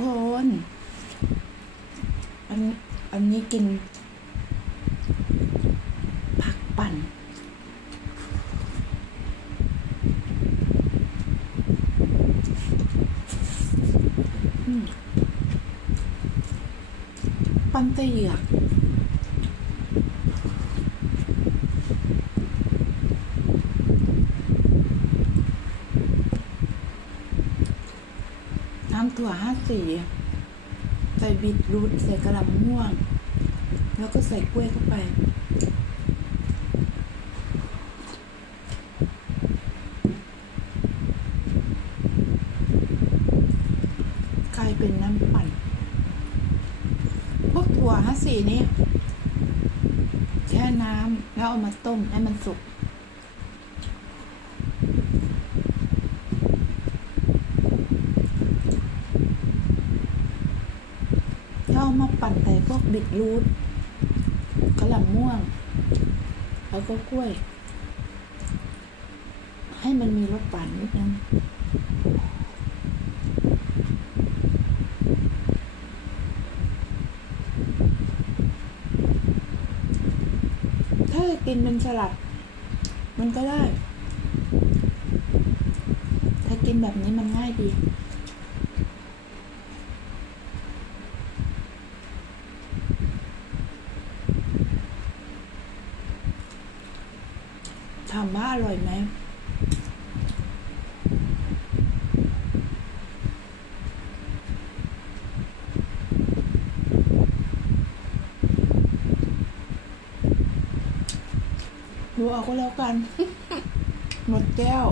คน อันอันนี้กิน ผักปั่น ปั่นเตียก น้ำถั่วห้าสี ใส่บีทรูทใส่กระหล่ำม่วง แล้วก็ใส่กล้วยเข้าไป กลายเป็นน้ำปั่น พวกถั่วห้าสีนี้ แช่น้ำแล้วเอามาต้มให้มันสุก แล้ว เอามาปั่นใส่พวกบิดรูทกระหล่ำม่วง แล้วก็กล้วย ให้มันมีรสหวานนิดนึงถ้ากินเป็นสลัด มันก็ได้ ถ้ากินแบบนี้มันง่ายดี ถามว่าอร่อยไหม ดูเอาก็แล้วกัน หมดแก้ว